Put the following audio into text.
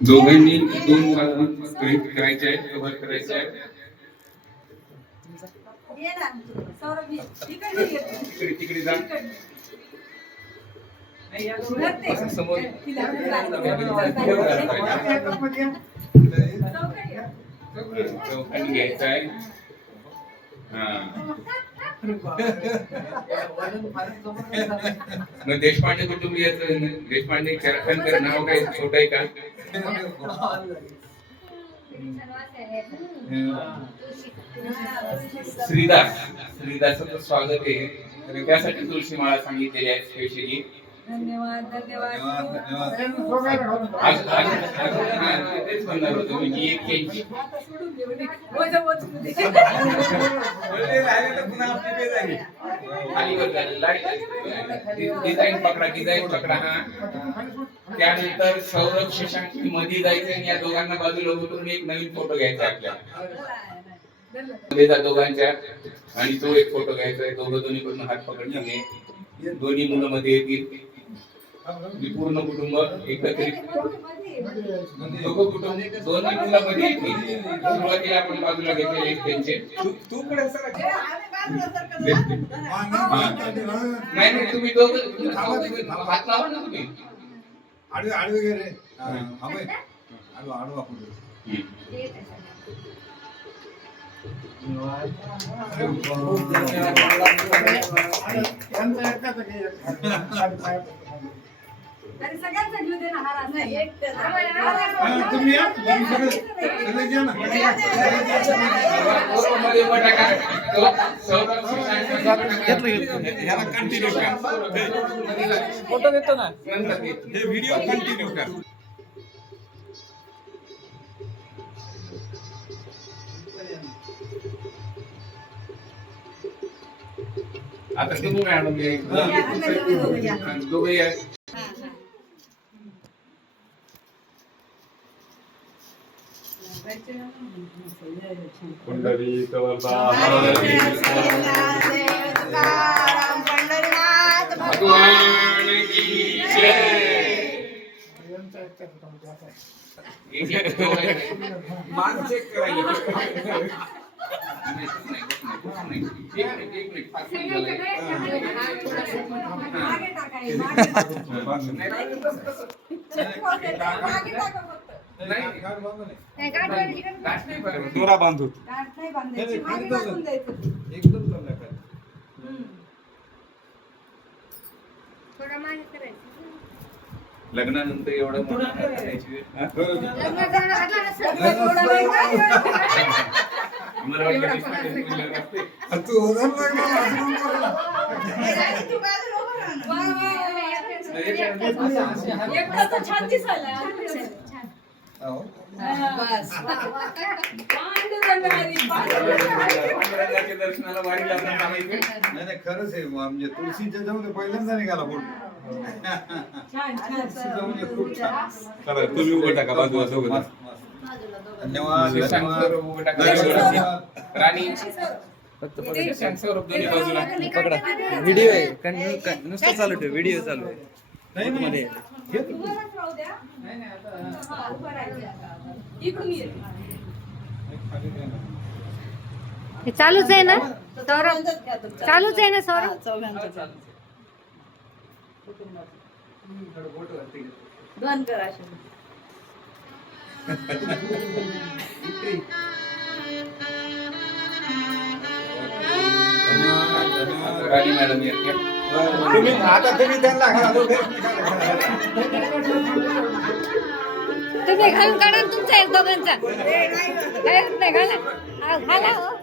दोघांनी दोन करायचे आहेत, कव्हर करायचे आहेत. तिकडे जा समोर चौकाने घ्यायचं आहे. मग देशपांडे कुटुंबीयाचं देशपांडे चरखणकर नाव काय छोट आहे का? श्रीदासाचं स्वागत आहे. त्यासाठी तुळशी माळा सांगितलेली आहे स्पेशली. धन्यवाद धन्यवाद तेच म्हणणार होतो मी एक केली डिझाईन पकडा हा. त्यानंतर सौरभ शशांक मध्ये जायचं आणि या दोघांना बाजूला उतरून एक नवीन फोटो घ्यायचा आपल्याला दोघांच्या आणि तो एक फोटो घ्यायचा आहे. दोन्हीकडून हात पकडणे. दोन्ही मुलं मध्ये येतील. पूर्ण कुटुंब एकत्रित दोघं कुटुंब दोन्ही मुलामध्ये येतील. सुरुवातीला आपण बाजूला घेतलेले त्यांचे नाही तुम्ही दोघं हात लावा ना तुम्ही आडवे गेले आडवा अरे सगळ्यांचा जीव दे ना हार नाही तुम्ही या सगळे या ना ह्याला कंटिन्यू कर फोटो देतो ना हे व्हिडिओ कंटिन्यू कर. आता तुम्ही मॅडम दोघे या. पंढरी मान चेक करायला दोरा बांधून एकदम लग्नानंतर एवढं छान दिसायला दर्शनाला वारीला नाही खरंच आहे म्हणजे तुळशीच्या जाऊन पहिल्यांदा निघाला फोटो. खूप छान. तुम्ही उभं टाका बाजूला दोघं. धन्यवाद राणी पकडा व्हिडिओ आहे नुसतं चालू ठेव व्हिडिओ चालू आहे मध्ये चालूच आहे ना सौरभ चालूच आहे ना सौरभ बंद करा राणी मॅडम तुम्ही आता तुम्ही त्यांना तुम्ही घालून काढा तुमचा एक दोघांचा नाही घाला घाला हो